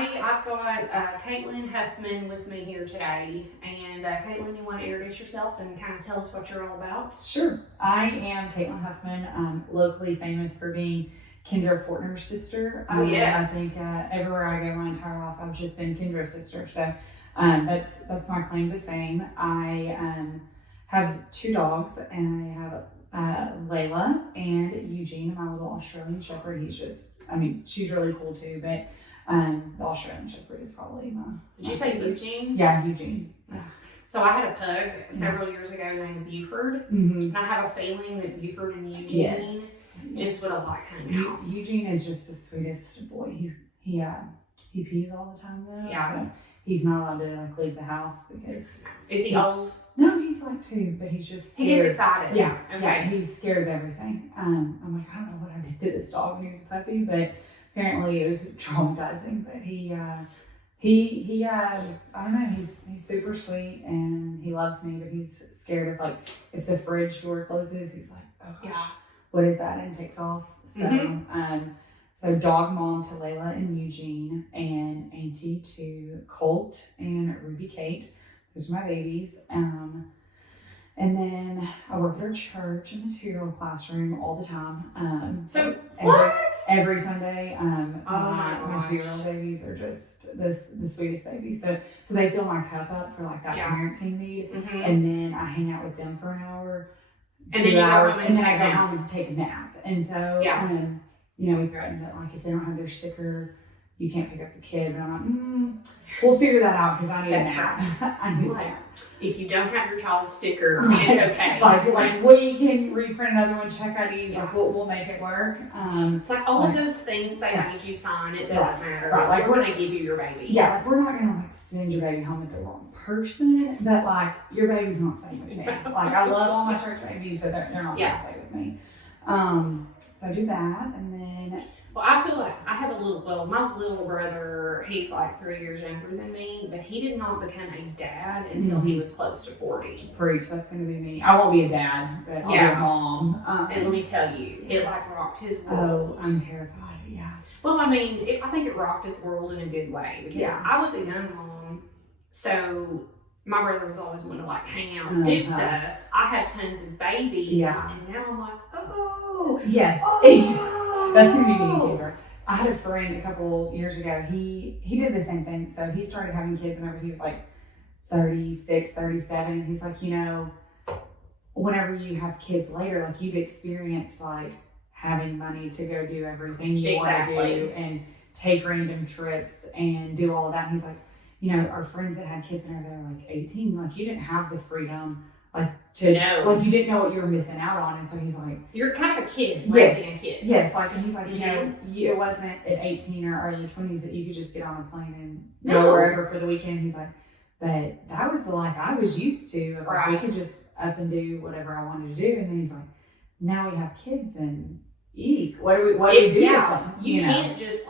everybody. I've got Katelyn Huffman with me here today. And Katelyn, you want to introduce yourself and kind of tell us what you're all about? Sure. I am Katelyn Huffman. I'm locally famous for being Kendra Fortner's sister. Oh, yes. I think everywhere I go my entire life, I've just been Kendra's sister. So that's my claim to fame. I have 2 dogs, and I have Layla and Eugene, my little Australian Shepherd. She's really cool too, but the Australian Shepherd is probably my... Did you say Eugene? Yeah, Eugene. Yeah. So I had a pug several years ago named Buford, and I have a feeling that Buford and Eugene just would have hung out. Eugene is just the sweetest boy. He pees all the time though. Yeah. So he's not allowed to leave the house because... Is he old? No, he's 2, but he's just scared. He gets excited. Yeah, okay. Yeah, he's scared of everything. I'm like, I don't know what I did to this dog when he was a puppy, but apparently it was traumatizing. But he I don't know, he's super sweet and he loves me, but he's scared of if the fridge door closes, he's like, oh gosh, what is that? And takes off. So so dog mom to Layla and Eugene, and auntie to Colt and Ruby Kate. Those are my babies. And then I work at our church in the 2-year-old classroom all the time. So every Sunday, my gosh. 2-year-old babies are just the sweetest babies. So they fill my cup up for that parenting need. And then I hang out with them for an hour, and then 2 hours, and then I go home and take a nap. And so, we threatened that if they don't have their sticker, you can't pick up the kid. But I'm like, we'll figure that out because I need a nap. I need a nap. If you don't have your child's sticker, it's okay. We can reprint another one, check IDs, we'll make it work. It's all of those things they made you sign, it doesn't matter. Right. We're going to give you your baby. Yeah, we're not going to send your baby home with the wrong person, but your baby's not staying with me. I love all my church babies, but they're not going to stay with me. So I do that, and then... Well, I feel like I have my little brother, he's 3 years younger than me, but he did not become a dad until he was close to 40. Preach, that's going to be me. I won't be a dad, but I'll be a mom. And let me tell you, it rocked his world. Oh, I'm terrified, yeah. Well, I think it rocked his world in a good way, because I was a young mom, so my brother was always wanting to hang out and do stuff. I had tons of babies, and now I'm like, yes. Oh. That's going to be me too. I had a friend a couple years ago. He did the same thing. So he started having kids whenever he was 36, 37. And he's like, whenever you have kids later, you've experienced having money to go do everything you want to do and take random trips and do all of that. And he's like, our friends that had kids whenever they were 18, you didn't have the freedom you didn't know what you were missing out on. And so he's like, you're kind of a kid raising a kid. Yes, and he's like, it wasn't at 18 or early 20s that you could just get on a plane and go wherever for the weekend. He's like, but that was the life I was used to. We could just up and do whatever I wanted to do. And then he's like, now we have kids and eek. What do we do with them? You can't just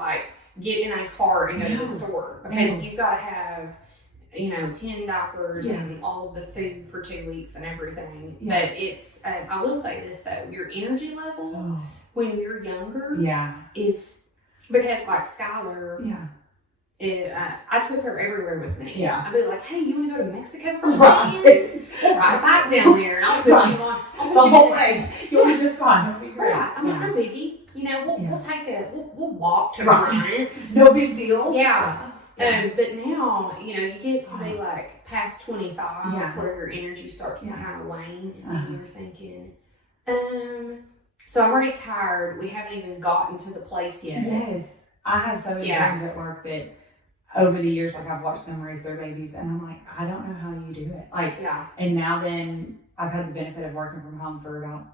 get in a car and go to the store, because you've got to have 10 diapers and all of the food for 2 weeks and everything. Yeah. But it's, I will say this though, your energy level when you're younger is, because Skylar, I took her everywhere with me. Yeah. I'd be like, hey, you want to go to Mexico for a weekend? Right back down there, and I'll put you on the whole way. You'll be just fine. It'll be great. Right. I'm like, no biggie. We'll walk to Bryant. No big deal. Yeah. But now, you get to be past 25 where your energy starts to kind of wane, and then you're thinking, so I'm already tired. We haven't even gotten to the place yet. Yes. I have so many friends at work that over the years, I've watched them raise their babies, and I'm like, I don't know how you do it. And now then I've had the benefit of working from home for about,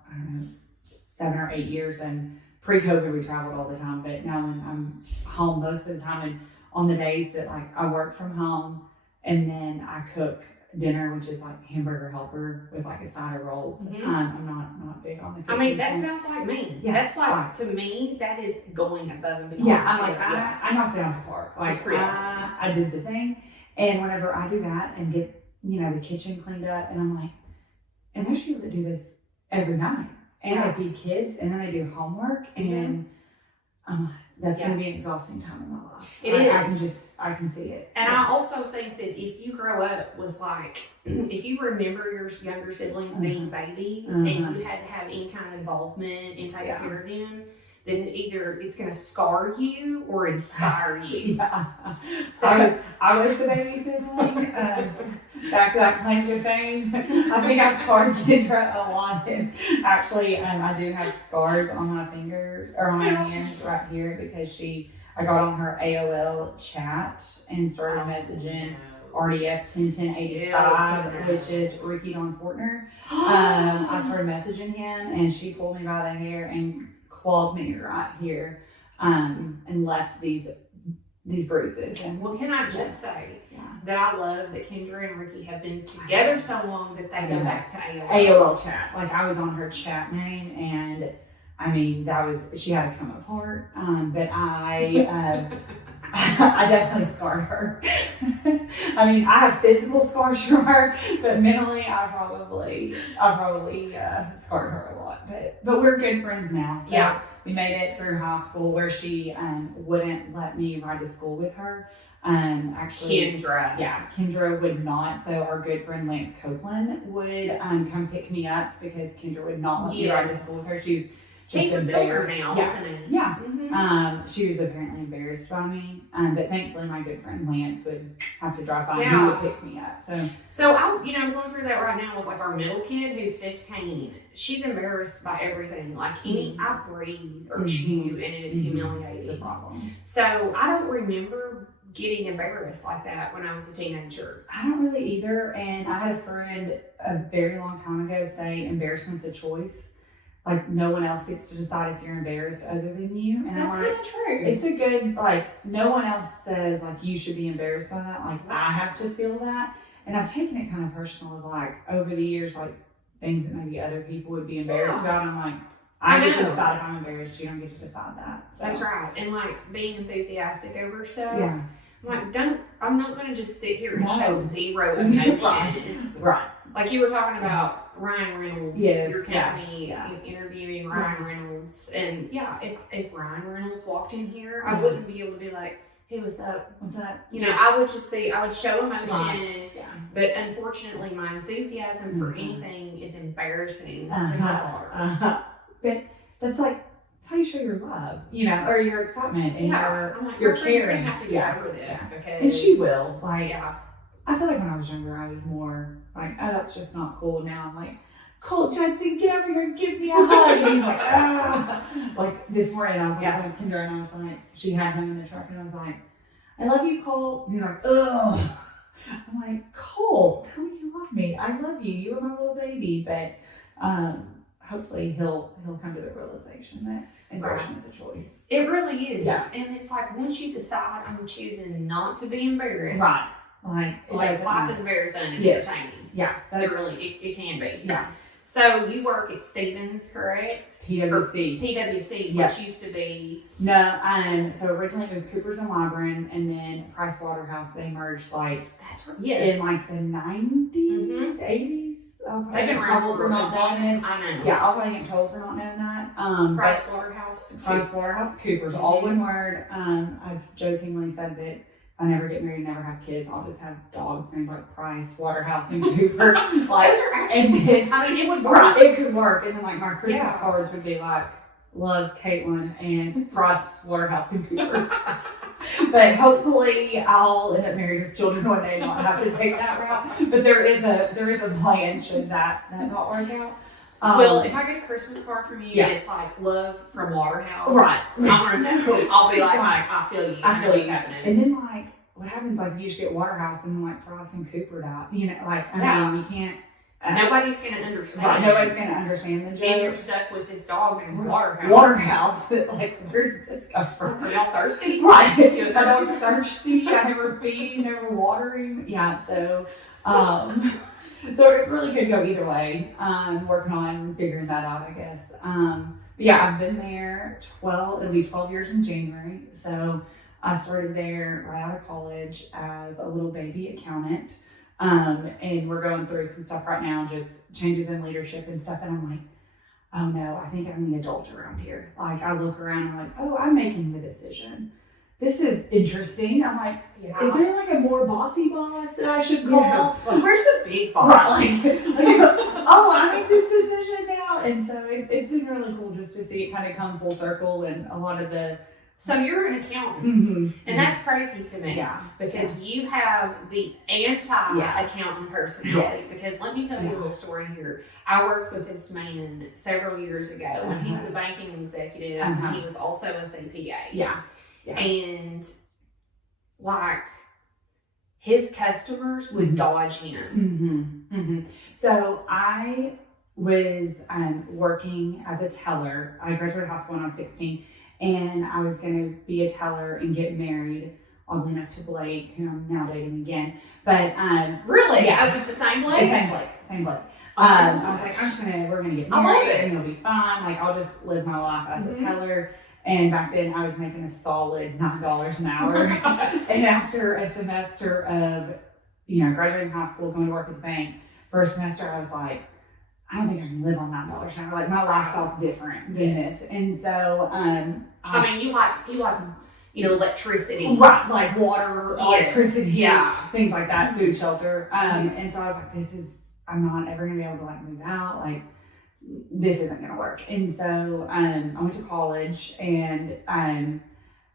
7 or 8 years, and pre-COVID we traveled all the time, but now I'm home most of the time, and on the days that I work from home and then I cook dinner, which is hamburger helper with a side of rolls. I'm not big on the cooking. That sounds like me. Yeah, that's to me, that is going above and beyond. Yeah, I knocked it out of the park. That's pretty awesome. I did the thing, and whenever I do that and get the kitchen cleaned up, and I'm like, and there's people that do this every night, and they feed kids, and then they do homework, and That's going to be an exhausting time in my life. It is. I can see it. And I also think that if you grow up with if you remember your younger siblings being babies and you had to have any kind of involvement in taking care of them, then either it's going to scar you or inspire you. So I was the baby sibling. Back to that claim to fame. I think I scarred Kendra a lot. And actually, I do have scars on my fingers or on my hands right here because I got on her AOL chat and started messaging RDF 101085, which is Ricky Dawn Fortner. I started messaging him and she pulled me by the hair and clawed me right here and left these bruises. And well, can I just say that I love that Kendra and Ricky have been together so long that they go back to AOL chat. Like I was on her chat name, and I mean she had to come apart. But I definitely scarred her. I mean, I have physical scars from her, but mentally, I probably scarred her a lot. But we're good friends now. So we made it through high school where she wouldn't let me ride to school with her. Actually, Kendra would not. So our good friend Lance Copeland would come pick me up because Kendra would not let me ride to school with her. She was He's a builder now, isn't he? Yeah. Mm-hmm. She was apparently embarrassed by me, but thankfully my good friend Lance would have to drive by and he would pick me up. So I'm going through that right now with like our middle kid who's 15. She's embarrassed by everything. Like I breathe or chew, and it is humiliating. It's a problem. So I don't remember getting embarrassed like that when I was a teenager. I don't really either. And I had a friend a very long time ago say embarrassment's a choice. Like, no one else gets to decide if you're embarrassed other than you. And that's kind of true. It's a good, no one else says, you should be embarrassed by that. I have to feel that. And I've taken it kind of personal over the years, things that maybe other people would be embarrassed about. I'm I get to decide if I'm embarrassed. You don't get to decide that. So. That's right. And, being enthusiastic over stuff. Yeah. I'm not going to just sit here and show zero emotion. Right. Like you were talking about Ryan Reynolds, your company interviewing Ryan Reynolds. And if Ryan Reynolds walked in here, I wouldn't be able to be like, hey, what's up? What's up? I would show emotion. Right. Yeah. But unfortunately, my enthusiasm for anything is embarrassing to my daughter. But that's how you show your love, or your excitement and your caring. You're going to have to get over this because... And she will. I feel like when I was younger, I was more oh, that's just not cool. Now I'm like, Colt Judson, get over here and give me a hug. And he's like, ah. This morning, I was like, Kendra, and I was like, she had him in the truck, and I was like, I love you, Colt. And he's like, ugh. I'm like, Colt, tell me you love me. I love you. You were my little baby. But hopefully he'll come to the realization that embarrassment's a choice. It really is. Yeah. And it's once you decide I'm choosing not to be embarrassed. Right. Life is very fun and entertaining. Yeah. It can be. Yeah. So you work at Stevens, correct? PwC. Which used to be... No, so originally it was Coopers and Lybrand, and then Price Waterhouse. They merged that's right. Yes. In the 90s, 80s. They've been around for not knowing this. I know. Yeah, I'll probably get told for not knowing that. Price Waterhouse, Coopers, all one word. I jokingly said that if I never get married, never have kids, I'll just have dogs named Price, Waterhouse, and Cooper. Those are actually, it would work. Right, it could work. And then my Christmas cards would be love Katelyn and Price, Waterhouse, and Cooper. But hopefully I'll end up married with children one day and not have to take that route. But there is a plan should that not work out. Well, if I get a Christmas card from you and it's love from Waterhouse, right? I'm gonna know. I'll be I feel you. I know what's happening. And then what happens you just get Waterhouse and then Price and Cooper die. I mean, you can't. Nobody's going to understand. Right, nobody's going to understand the joke. And you're stuck with this dog named Waterhouse. Waterhouse. Where did this come from? Are y'all thirsty? Right. My dog's thirsty. I never feed him, never water him. Yeah, so it really could go either way. I'm working on figuring that out, I guess. But I've been there it'll be 12 years in January. So I started there right out of college as a little baby accountant. And we're going through some stuff right now, just changes in leadership and stuff. And I'm like, oh no, I think I'm the adult around here. Like I look around and I'm like, oh, I'm making the decision. This is interesting. I'm like, is there like a more bossy boss that I should call? Yeah. Like, where's the big boss? Right, oh, I make this decision now. And so it's been really cool just to see it kind of come full circle and a lot of the. So you're an accountant, and that's crazy to me. Yeah. Because you have the anti-accountant personality. Yes. Because let me tell you a little story here. I worked with this man several years ago, and he was a banking executive, and he was also a CPA. Yeah. And like his customers would dodge him. So I was working as a teller. I graduated high school when I was 16, and I was going to be a teller and get married, oddly enough, to Blake, who I'm now dating again. But really, yeah, it was the same Blake. Same Blake. I was like, we're gonna get married, I love it. and it'll be fine. Like I'll just live my life as a teller. And back then I was making a solid $9 an hour. And after a semester of, graduating high school, going to work at the bank, first semester I was like, I don't think I can live on $9 an hour. Like my lifestyle's different than this. And so, you like, electricity. Right, like water, electricity, things like that, food, shelter. And so I was like, I'm not ever gonna be able to like move out. Like, this isn't going to work. And so I went to college, and I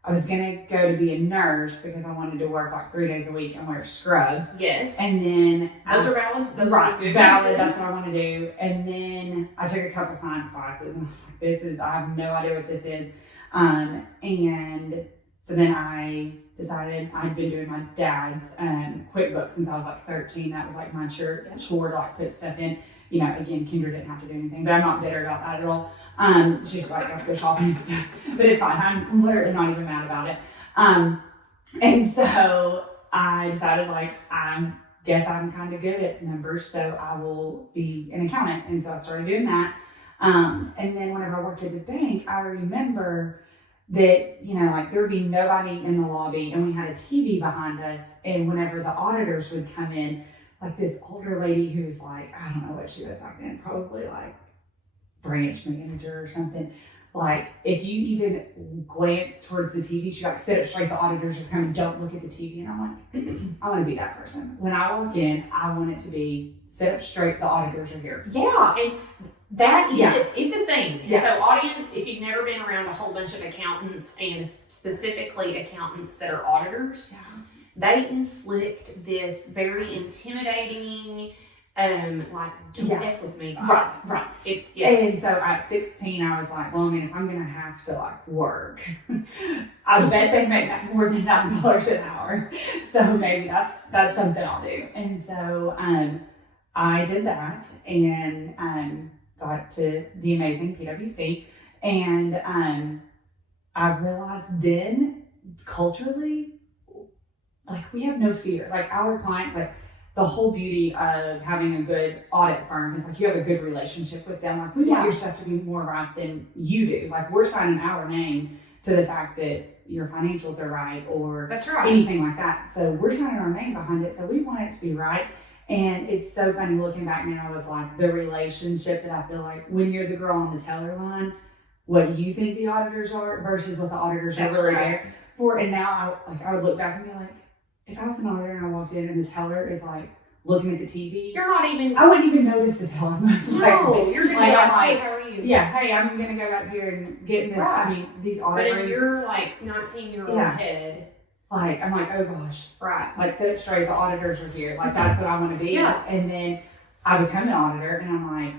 was going to go to be a nurse because I wanted to work like 3 days a week and wear scrubs. Yes. And then those are valid. Those right, are good valid. reasons. That's what I want to do. And then I took a couple science classes, and I was like, I have no idea what this is. And so then I decided I'd been doing my dad's QuickBooks since I was like 13. That was like my chore to like put stuff in. Again, Kendra didn't have to do anything, but I'm not bitter about that at all. She's like, I go shopping and stuff, but it's fine. I'm literally not even mad about it. And so I decided, like, I guess I'm kind of good at numbers, so I will be an accountant. And so I started doing that. And then whenever I worked at the bank, I remember that, there would be nobody in the lobby, and we had a TV behind us. And whenever the auditors would come in, like this older lady who was like, I don't know what she was back then, probably like branch manager or something. Like if you even glance towards the TV, she like sit up straight, the auditors are coming, don't look at the TV. And I'm like, I want to be that person. When I walk in, I want it to be sit up straight, the auditors are here. Yeah, and it's a thing. Yeah. So audience, if you've never been around a whole bunch of accountants, and specifically accountants that are auditors, they inflict this very intimidating, like, don't F with me. Right. It's, And so at 16, I was like, well, if I'm going to have to like work, I bet they make that more than $9 an hour. So maybe that's something I'll do. And so, I did that and, got to the amazing PwC. And, I realized then culturally, like we have no fear. Like our clients, like the whole beauty of having a good audit firm is like you have a good relationship with them. Like we want your stuff to be more right than you do. Like we're signing our name to the fact that your financials are right or that's right. Anything like that. So we're signing our name behind it. So we want it to be right. And it's so funny looking back now with like the relationship that I feel like when you're the girl on the teller line, what you think the auditors are versus what the auditors are really there for. And now I would look back and be like, if I was an auditor and I walked in and the teller is like looking at the TV, I wouldn't even notice the teller. No, you're gonna be like, hey, how are you? Yeah, hey, I'm gonna go out here and get in this. Right. I mean, these auditors. But if you're like 19-year-old head, like I'm like, oh gosh, right? Like sit up straight. The auditors are here. Like that's what I want to be. Yeah. And then I become an auditor, and I'm like,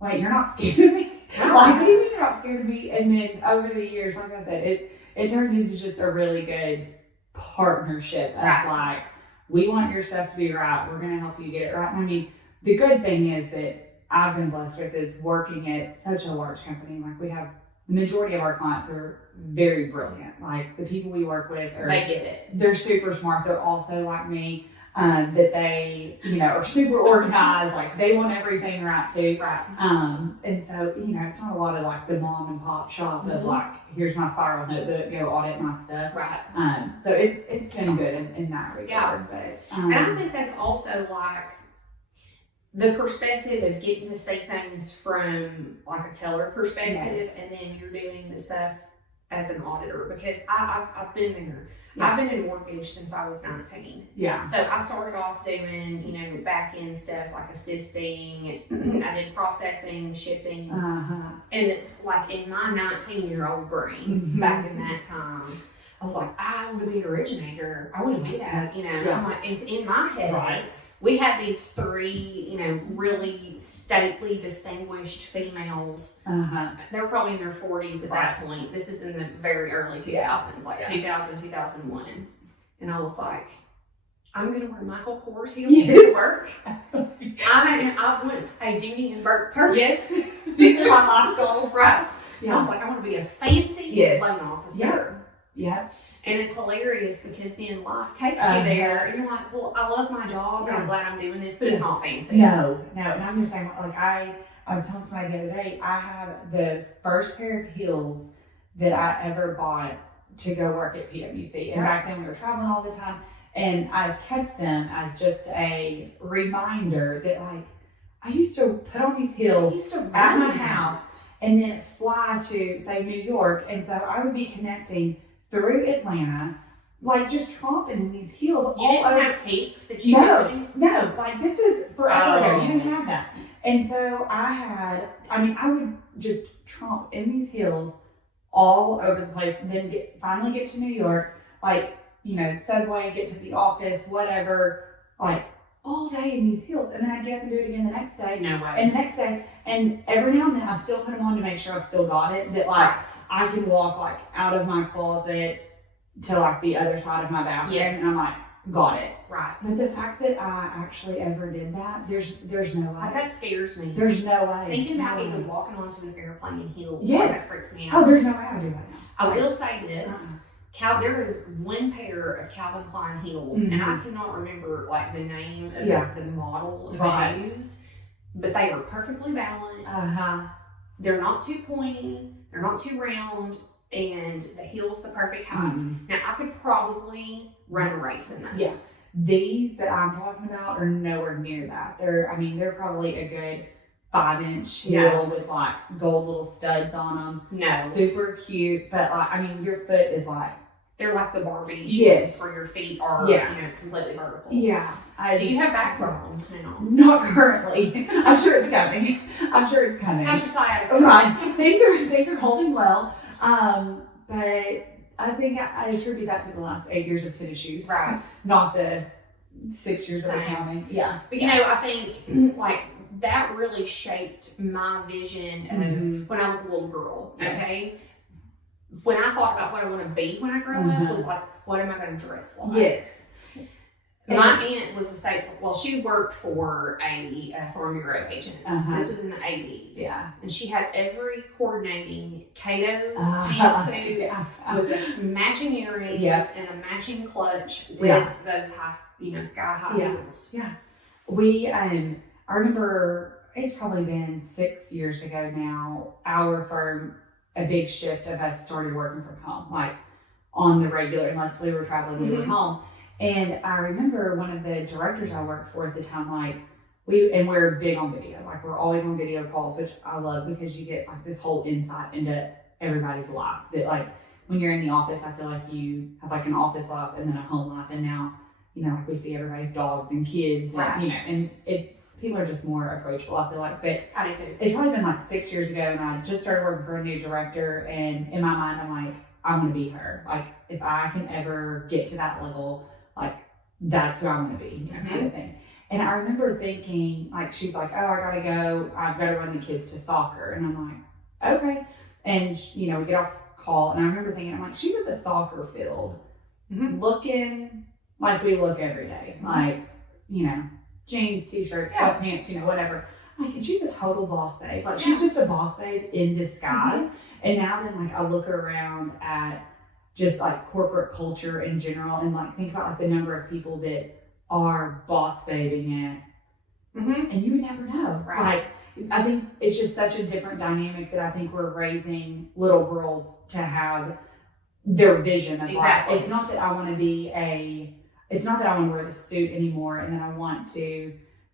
wait, you're not scared of me? Like, what do you mean you're not scared of me? And then over the years, like I said, it turned into just a really good partnership of like, we want your stuff to be right. We're going to help you get it right. And I mean, the good thing is that I've been blessed with is working at such a large company. Like we have the majority of our clients are very brilliant. Like the people we work with they get it. They're super smart. They're also like me. That they, are super organized, like they want everything right too. Right. And so, it's not a lot of like the mom and pop shop of like, here's my spiral notebook, go audit my stuff. Right. So it's been good in that regard. Yeah. But, and I think that's also like, the perspective of getting to see things from like a teller perspective, Yes. and then you're doing the stuff as an auditor, because I've been there. Yeah. I've been in mortgage since I was 19. Yeah. So I started off doing, you know, back end stuff like assisting. I did processing, shipping, and like in my 19-year-old brain back in that time, I was like, I want to be an originator. I want to be that, you know. Yeah. I'm like, it's in my head. Right. We had these 3, you know, really stately, distinguished females. They were probably in their 40s at that point. This is in the very early 2000s, like 2000, 2001. And I was like, I'm going to wear Michael Kors heels to work. I want a Judy and Burke purse. Yes. These are my life goals. Right. Yeah. I was like, I want to be a fancy loan officer. Yeah. And it's hilarious because then life takes you there, and you're like, well, I love my job, and I'm glad I'm doing this, but it's not fancy. No, and I'm the same. Like I was telling somebody the other day, I have the first pair of heels that I ever bought to go work at PwC. And back then we were traveling all the time, and I've kept them as just a reminder that like, I used to put on these heels at my house and then fly to, say, New York. And so I would be connecting through Atlanta, like just tromping in these heels. You didn't have takes that you were putting? No, like this was forever ago. You didn't have that. And so I would just tromp in these heels all over the place, and then finally get to New York, like, you know, subway, get to the office, whatever, like all day in these heels. And then I'd get up and do it again the next day. No way. And the next day. And every now and then I still put them on to make sure I've still got it. That like I can walk like out of my closet to like the other side of my bathroom. Yes. And I'm like, got it. Right. But the fact that I actually ever did that, there's no way. That scares me. There's no way. Thinking about even walking onto an airplane in heels, Yes. that freaks me out. Oh, there's no way I would do that. I will say this. There is one pair of Calvin Klein heels, and I cannot remember like the name of the model of shoes, but they are perfectly balanced. They're not too pointy, they're not too round, and the heel's the perfect height. Now I could probably run a race in those. Yes. These that I'm talking about are nowhere near that. They're probably a good 5-inch heel with like gold little studs on them. No. Super cute, but like, I mean, your foot is like, they're like the Barbie shoes Yes. where your feet are, you know, completely vertical. Yeah. Do you have back problems now? Not currently. I'm sure it's coming. How's your sciatica? Right. Things are holding well. But I think I attribute that to the last 8 years of tennis shoes. Right. Not the 6 years of accounting. Yeah. But you know, I think like that really shaped my vision of when I was a little girl. Okay. When I thought about what I want to be when I grow up, was like, what am I going to dress like? Yes. My aunt was she worked for a farm bureau agent. This was in the 80s. Yeah. And she had every coordinating Cato's pantsuit with the matching earrings and the matching clutch with those high, sky high heels. Yeah. We, I remember it's probably been 6 years ago now, our firm, a big shift of us started working from home, like on the regular, unless we were traveling, we were home. And I remember one of the directors I worked for at the time, like we're big on video, like we're always on video calls, which I love because you get like this whole insight into everybody's life that like when you're in the office, I feel like you have like an office life and then a home life. And now, like we see everybody's dogs and kids and, and people are just more approachable, I feel like. But I do too. It's probably been like 6 years ago, and I just started working for a new director. And in my mind, I'm like, I want to be her. Like, if I can ever get to that level, like, that's who I want to be, kind of thing. And I remember thinking, like, she's like, oh, I gotta go. I've got to run the kids to soccer. And I'm like, okay. And, we get off call. And I remember thinking, I'm like, she's at the soccer field looking like we look every day. Like, jeans, t-shirts, sweatpants, whatever. Like, and she's a total boss babe. Like, she's just a boss babe in disguise. And now then, like, I look around at just, like, corporate culture in general and, like, think about, like, the number of people that are boss babing it. And you would never know. Right. Like, I think it's just such a different dynamic that I think we're raising little girls to have their vision of life. It's not that I want to be it's not that I want to wear the suit anymore and that I want to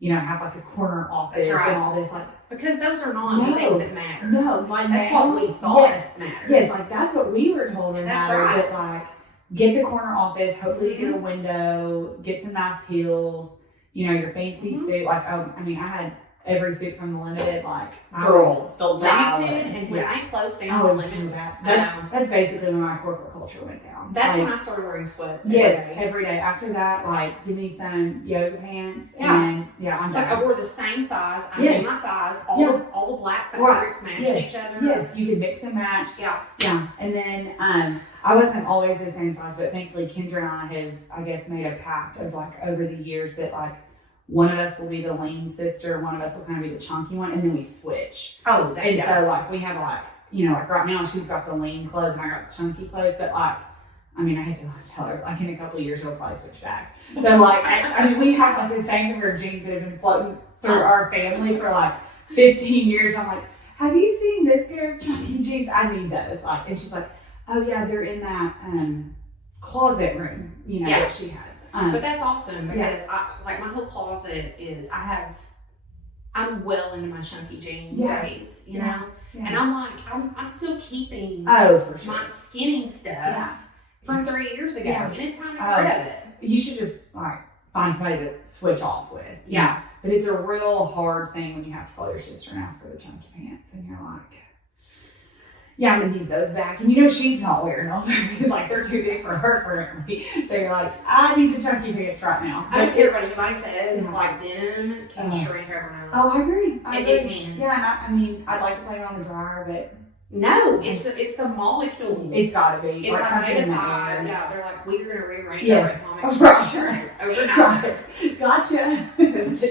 have like a corner office right. and all this, like, because those are not the things that matter. No, like that's now, what we thought mattered. Yes, like that's what we were told would matter. Right. But like, get the corner office. Hopefully, you get a window. Get some nice heels. Your fancy suit. Like, I had every suit from the Limited. Like, girl, the Limited, and when I closed down the Limited, that's basically when my corporate culture went down. That's when I started wearing sweats. Every day. After that, like, give me some yoga pants. And it's like I wore the same size. I knew my size. All the black fabrics matched each other. Yes, you could mix and match. Yeah. And then I wasn't always the same size, but thankfully Kendra and I have, I guess, made a pact of like over the years that like one of us will be the lean sister, one of us will kind of be the chunky one, and then we switch. Oh, and so like we have like, like right now she's got the lean clothes and I got the chunky clothes, but like, I had to tell her, like in a couple of years we'll probably switch back. So like, we have like the same pair of jeans that have been floating through our family for like 15 years. I'm like, have you seen this pair of chunky jeans? I need those. Like, and she's like, oh yeah, they're in that closet room, that she has. But that's awesome because my whole closet is I'm well into my chunky jean days, you know, and I'm like I'm still keeping for sure my skinny stuff from 3 years ago, and it's time to get rid of it. You should just like find somebody to switch off with. Yeah, but it's a real hard thing when you have to call your sister and ask for the chunky pants, and you're like, yeah, I'm gonna need those back. And she's not wearing them because like they're too big for her currently. So you're like, I need the chunky pants right now. I don't care what anybody says. It's like denim can shrink overnight. Oh, I agree. It can. Yeah, and I'd like to play it on the dryer, but no, it's the molecules. It's gotta be. It's like they decide. Yeah, they're like, we're gonna rearrange our atomic structure overnight. Gotcha.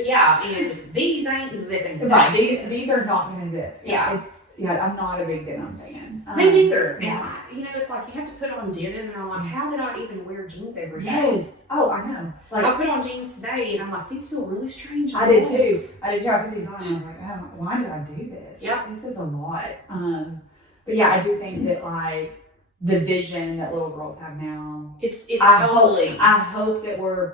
Yeah, and these ain't zipping. Right, these are not gonna zip. Yeah. I'm not a big denim fan. Me neither. Yeah. And it's like you have to put on denim, and I'm like, how did I even wear jeans every day? Yes. Oh, I know. Like I put on jeans today, and I'm like, these feel really strange. I did too. I put these on, and I was like, oh, why did I do this? Yeah. This is a lot. But yeah, I do think that like the vision that little girls have now. I hope that we're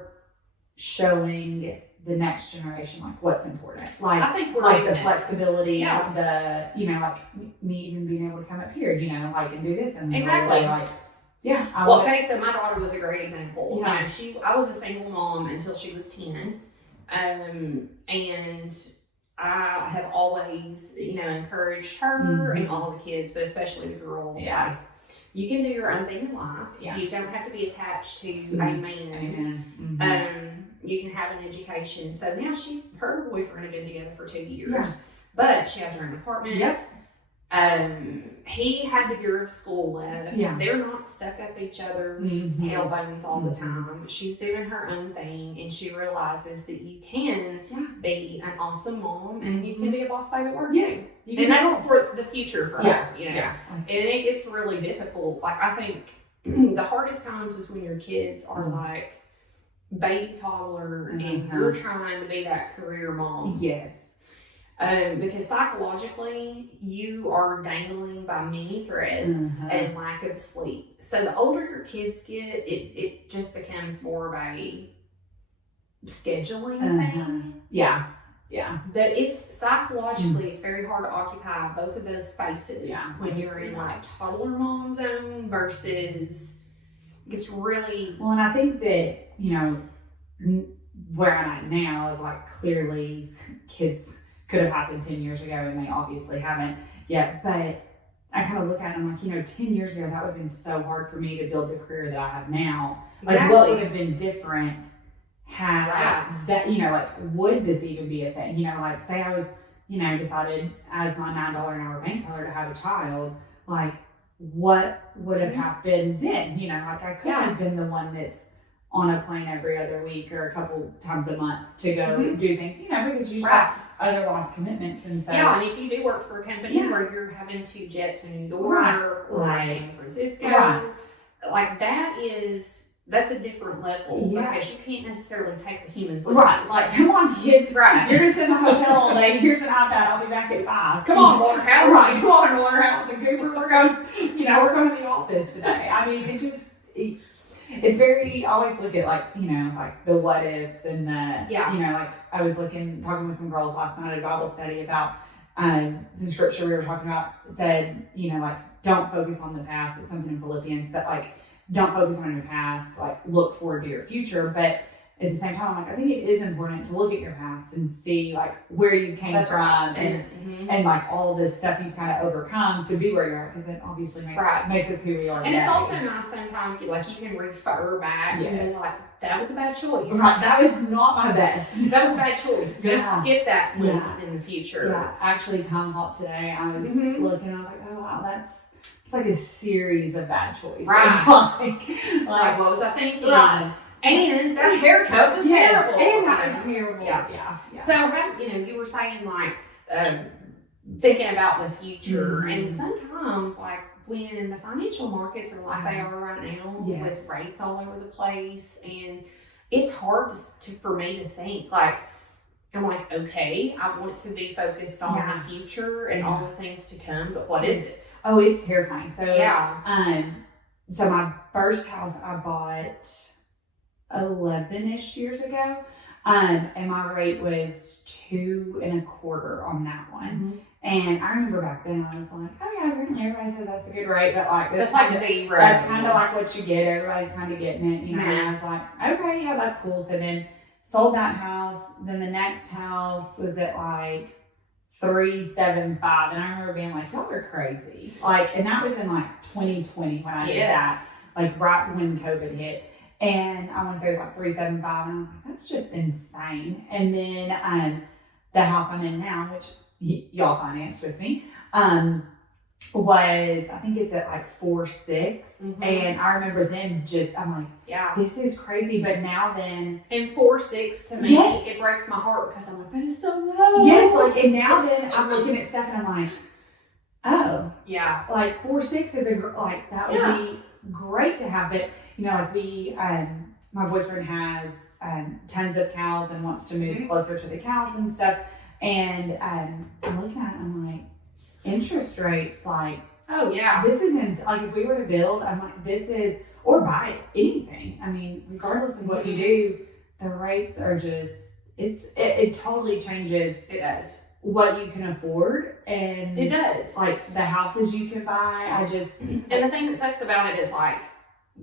showing the next generation like what's important. Like I think we're like the flexibility, the like me even being able to come up here, like and do this and exactly like so my daughter was a great example. Yeah. I was a single mom until she was 10, and I have always encouraged her and all the kids, but especially the girls. Yeah. Like, you can do your own thing in life. Yeah. You don't have to be attached to a man. Amen. You can have an education. So now her boyfriend had been together for 2 years, but she has her own apartment. Yes. He has a year of school left. Yeah. They're not stuck up each other's tailbones all the time. She's doing her own thing, and she realizes that you can be an awesome mom and you can be a boss babe at work. Yes. And that's for the future for her. Yeah. And it gets really difficult. Like I think the hardest times is when your kids are like baby toddler and you're trying to be that career mom. Yes. Because psychologically you are dangling by many threads and lack of sleep. So the older your kids get, it just becomes more of a scheduling thing. Yeah. But it's psychologically it's very hard to occupy both of those spaces when you're in like toddler mom zone versus it's really well. And I think that where I'm at now is like clearly kids could have happened 10 years ago and they obviously haven't yet, but I kind of look at it and I'm like 10 years ago that would have been so hard for me to build the career that I have now. Like what would have been different had that like would this even be a thing? Like say I was decided as my $9 an hour bank teller to have a child, like what would have happened then? Like I could have been the one that's on a plane every other week or a couple times a month to go do things, because you have other life commitments and stuff. Yeah, and if you do work for a company where you're having to jet to New York or San Francisco, like that's a different level because you can't necessarily take the humans with you. Like, come on, kids. You're going to sit in the hotel all day. Here's an iPad. I'll be back at 5. Come on, Waterhouse. Right, come on, Waterhouse and Cooper. We're going to the office today. I mean, it just... it's very, I always look at like, you know, like the what ifs and the, you know, like I was talking with some girls last night at a Bible study about some scripture we were talking about. It said, you know, like don't focus on the past. It's something in Philippians, but like don't focus on your past, like look forward to your future. But at the same time, I'm like, I think it is important to look at your past and see like where you came from and like all of this stuff you've kind of overcome to be where you are, because it obviously makes us who we are. And it's also nice sometimes you can refer back and be like, that was a bad choice. Right, that was not my best. That was a bad choice. Just skip that moment in the future. Yeah, actually, Time Hop today, I was looking, I was like, oh wow, it's like a series of bad choices. Right. like what was I thinking? Right. And that haircut was terrible. And that was terrible. Yeah. So, you were saying like thinking about the future, and sometimes like when the financial markets are like they are right now, with rates all over the place, and it's hard for me to think like. I'm like, okay, I want to be focused on the future and all the things to come, but what is it? Oh, it's terrifying. So, so my first house I bought 11-ish years ago, and my rate was 2.25% on that one. And I remember back then I was like, oh yeah, apparently everybody says that's a good rate, but like that's like zero. That's kind of like what you get. Everybody's kind of getting it, you know. And I was like, okay, yeah, that's cool. So then sold that house. Then the next house was at like 3.75, and I remember being like, y'all are crazy. Like, and that was in like 2020 when I did that, like right when COVID hit. And I want to say it was like 3.75, and I was like, that's just insane. And then the house I'm in now, which y'all financed with me, was, I think it's at like 4.6, and I remember then I'm like, this is crazy. But now then, and 4.6 to me, it breaks my heart because I'm like, that is so low. Yes, like, and now then I'm looking at stuff and I'm like, oh, like 4.6 is that would be great to have. But you know, like we, my boyfriend has tons of cows and wants to move closer to the cows and stuff. And I'm looking at it, I'm like, interest rates, like, this isn't, like, if we were to build, I'm like, this is, or buy anything. I mean, regardless of what you do, the rates are just, it totally changes. It does. What you can afford, and it does. Like, the houses you can buy, and the thing that sucks about it is, like,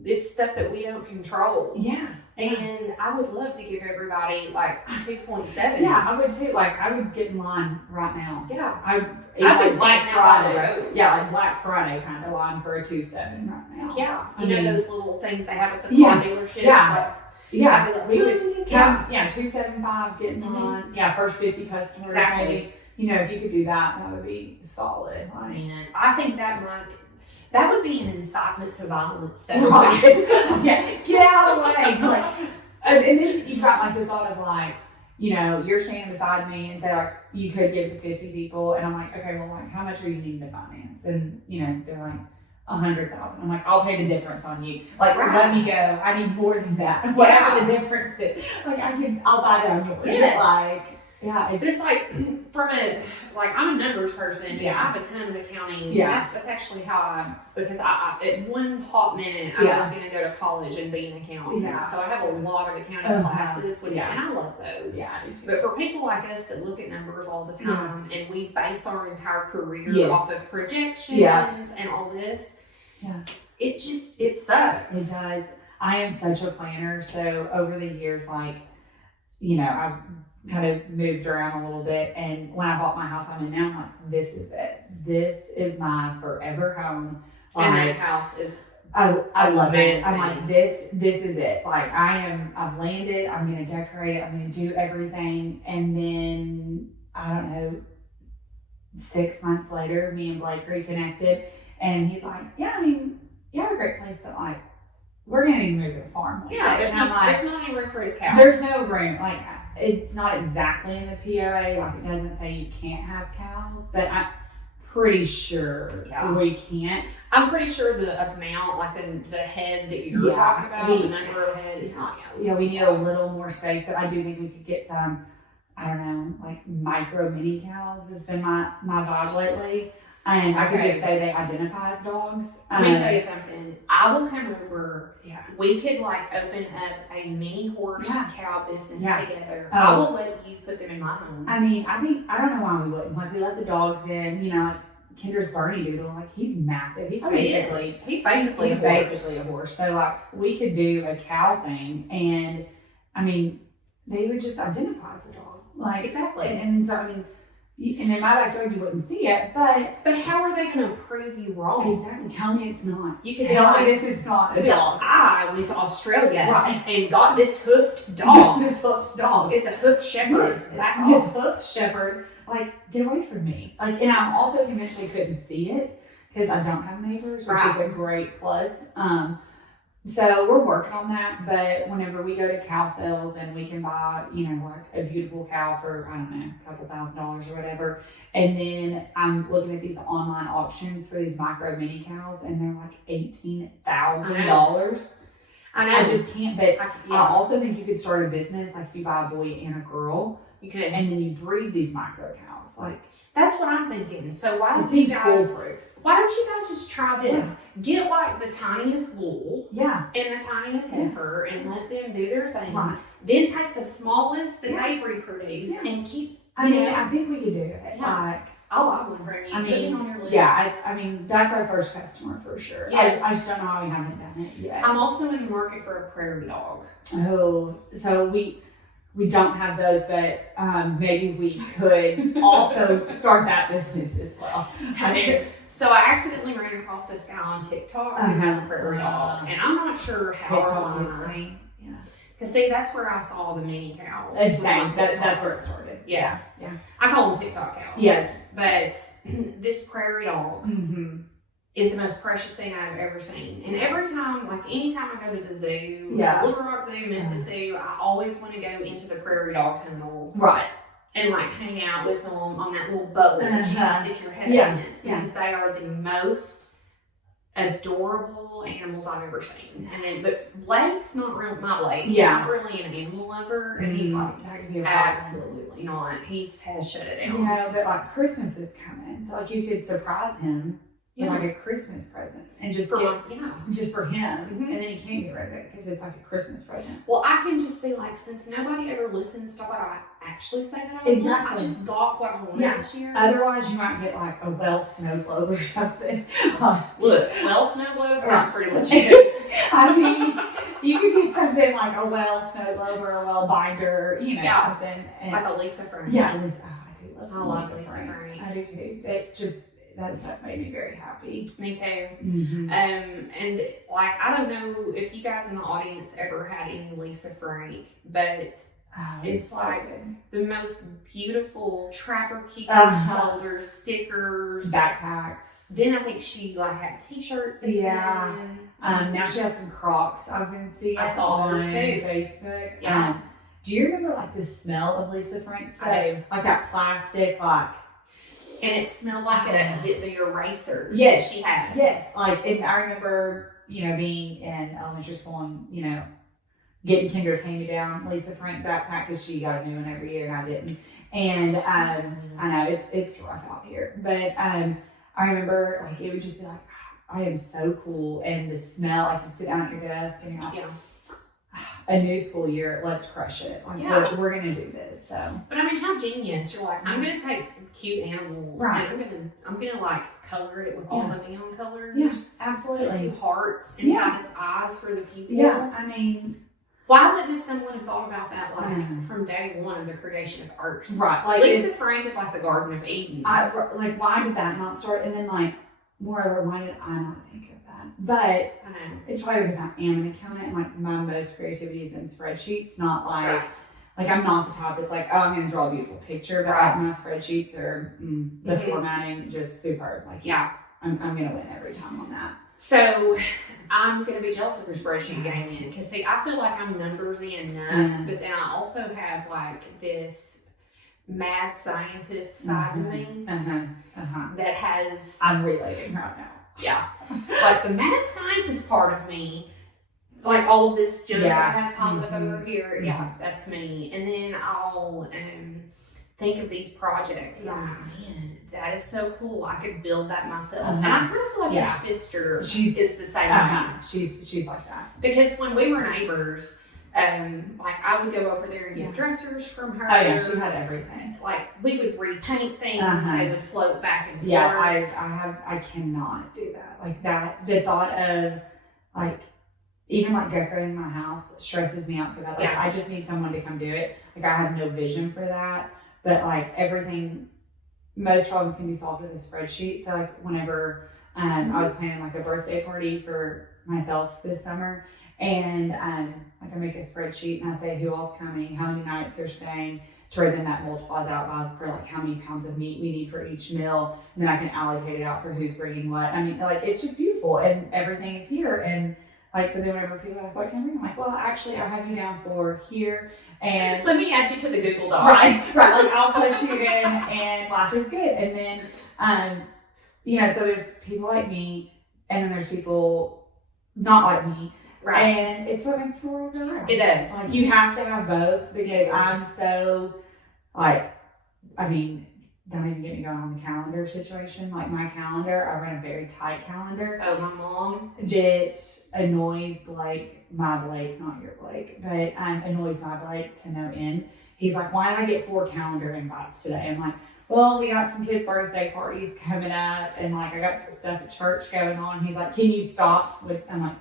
it's stuff that we don't control. Yeah. And I would love to give everybody like 2.7. Yeah, I would too. Like, I would get in line right now. Yeah. I'd be Black Friday. Yeah, like Black Friday kind of line for a 2.7 right now. Yeah. You know those little things they have at the car dealerships? Yeah. Like, we would, 2.75 getting on. Yeah, first 50 customers. Exactly. Maybe, you know, if you could do that, that would be solid. Like, man, I think that would be an incitement to violence. Right. Get out of the way. Like, and then you've got like the thought of like, you know, you're standing beside me and say like, you could give to 50 people. And I'm like, okay, well, like, how much are you needing to finance? And, you know, they're like, 100,000. I'm like, I'll pay the difference on you. Like, let me go. I need more than that. Whatever the difference is. Like, I'll buy it on yours. Yes. Like, it's just like I'm a numbers person. I have a ton of accounting. That's actually how because I at one hot minute I was going to go to college and be an accountant. So I have a lot of accounting classes, and I love those. But for people like us that look at numbers all the time and we base our entire career off of projections and all this, it sucks. It does. I am such a planner. So over the years, like, you know, I've kind of moved around a little bit, and when I bought my house I'm in now, I'm like, this is it. This is my forever home. And that house is I love it. I'm like, this is it. Like, I've landed, I'm gonna decorate it, I'm gonna do everything. And then I don't know, 6 months later, me and Blake reconnected, and he's like, yeah, I mean, you have a great place, but like, we're gonna need to move to the farm. There's not any room for his cows. There's no room. Like, it's not exactly in the POA. Like, it doesn't say you can't have cows, but I'm pretty sure we can't. I'm pretty sure the amount, like the head that you're talking about, the number of head is not cows. Yeah, we need a little more space, but I do think we could get some, I don't know, like micro mini cows has been my vibe lately. And I could just say they identify as dogs. Let me tell you something. I will come over. Yeah. We could like open up a mini horse cow business together. Oh. I will let you put them in my home. I mean, I don't know why we wouldn't. Like, we let the dogs in, you know, like Kendra's Bernie Doodle, like, he's massive. He's basically a horse. So, like, we could do a cow thing, and I mean, they would just identify as a dog. Like, exactly. And so, I mean, and in my backyard, you wouldn't see it, but how are they going to prove you wrong? Exactly. Tell me it's not. You can tell me this is not a dog. I went to Australia and got this hoofed dog. This hoofed dog. It's a hoofed shepherd. This hoofed shepherd. Like, get away from me. Like, and I'm also convinced they couldn't see it because I don't have neighbors, which is a great plus. So we're working on that, but whenever we go to cow sales and we can buy, you know, like a beautiful cow for, I don't know, a couple $1,000s or whatever. And then I'm looking at these online auctions for these micro mini cows, and they're like $18,000. I know. I just can't, but I also think you could start a business, like if you buy a boy and a girl, you could, and then you breed these micro cows. Like, that's what I'm thinking. So why don't you guys just try this? Get like the tiniest bull, and the tiniest heifer, and let them do their thing. Right. Then take the smallest that they reproduce and keep. I mean, I think we could do it. Yeah. Like, I'll buy one from you. I mean, on your list. I mean, that's our first customer for sure. Yes. I just don't know how we haven't done it yet. I'm also in the market for a prairie dog. Oh, so we don't have those, but maybe we could also start that business as well. So I accidentally ran across this guy on TikTok who has a prairie dog, and I'm not sure how or why. Because see, that's where I saw the mini cows. Exactly. That's where it started. Yes. Yeah. I call them TikTok cows. Yeah. But this prairie dog is the most precious thing I've ever seen. And every time, like anytime I go to the zoo, the Little Rock Zoo, Memphis Zoo, I always want to go into the prairie dog tunnel. Right. And like hang out with them on that little bubble that you can stick your head in. Because they are the most adorable animals I've ever seen. And then, but Blake's not real. My Blake, he's not really an animal lover, and he's like, absolutely not. He has shut it down. You know, but like Christmas is coming, so like you could surprise him with like a Christmas present and just just for him, and then he can't get rid of it because it's like a Christmas present. Well, I can just be like, since nobody ever listens to what I actually say that I want, I just got what I wanted this year. Otherwise, you might get like a Welsh snow globe or something. Look, Welsh snow globe sounds pretty legit. I mean, you could get something like a Welsh snow globe or a Welsh binder, you know, something. And like a Lisa Frank. Yeah, Lisa. I do love I love Lisa Frank. I do too. That stuff made me very happy. Me too. And like, I don't know if you guys in the audience ever had any Lisa Frank, but it's like the most beautiful trapper keepers, folders, stickers, backpacks. Then I think she like had t-shirts. Yeah. Now she has some Crocs I've been seeing. I saw those too. Facebook. Yeah. Do you remember like the smell of Lisa Frank stuff? Like that plastic, like. And it smelled like the erasers that she had. Yes. Like, and I remember, you know, being in elementary school and, you know, getting Kendra's hand-me-down Lisa Frank backpack because she got a new one every year and I didn't. And I know it's rough out here. But I remember, like, it would just be like, I am so cool. And the smell, like, you'd sit down at your desk and you're like, a new school year, let's crush it. Like, we're going to do this. So, but I mean, how genius. You're like, I'm going to take cute animals and I'm gonna like color it with all the neon colors. Yes, absolutely. A few hearts inside its eyes for the people. Yeah, I mean, why wouldn't someone have thought about that like from day one of the creation of Earth? Right. Like Lisa Frank is like the Garden of Eden. Like, why did that not start? And then like, moreover, why did I not think of that? But I know it's probably because I am an accountant and like my most creativity is in spreadsheets, not like. Like, I'm not the type that's like, oh, I'm going to draw a beautiful picture, but like my spreadsheets are the formatting just superb. Like, I'm going to win every time on that. So I'm going to be jealous of your spreadsheet game because see, I feel like I'm numbersy enough, but then I also have like this mad scientist side of me that has. I'm relating right now. Yeah, like the mad scientist part of me. Like all of this junk that I have piled up over here, that's me. And then I'll think of these projects. Yeah. Man, that is so cool. I could build that myself. And I kind of feel like your sister is the same way. She's like that. Because when we were neighbors, like I would go over there and get dressers from her. Oh yeah, she had everything. Like we would repaint things. They would float back and forth. Yeah, I cannot do that. Like that, the thought of like even like decorating my house stresses me out so bad. Like I just need someone to come do it. Like I have no vision for that. But like everything, most problems can be solved with a spreadsheet. So like whenever I was planning like a birthday party for myself this summer, and like I make a spreadsheet and I say who all's coming, how many nights they're staying, to where then that multiplies out by for like how many pounds of meat we need for each meal, and then I can allocate it out for who's bringing what. I mean, like it's just beautiful, and everything is here. And like so, then whenever people are like, "What can I bring?" I'm like, "Well, actually, I have you down for here." And let me add you to the Google Doc. Right. Like I'll push you in, and life is good. And then, so there's people like me, and then there's people not like me. Right. And it's what makes the world go round. It does. Like you have to have both, because I'm so like, I mean, don't even get me going on the calendar situation. Like my calendar, I run a very tight calendar. Oh, my mom. That annoys Blake, not your Blake, but annoys my Blake to no end. He's like, why did I get 4 calendar invites today? I'm like, well, we got some kids' birthday parties coming up, and like I got some stuff at church going on. He's like, can you stop with, I'm like,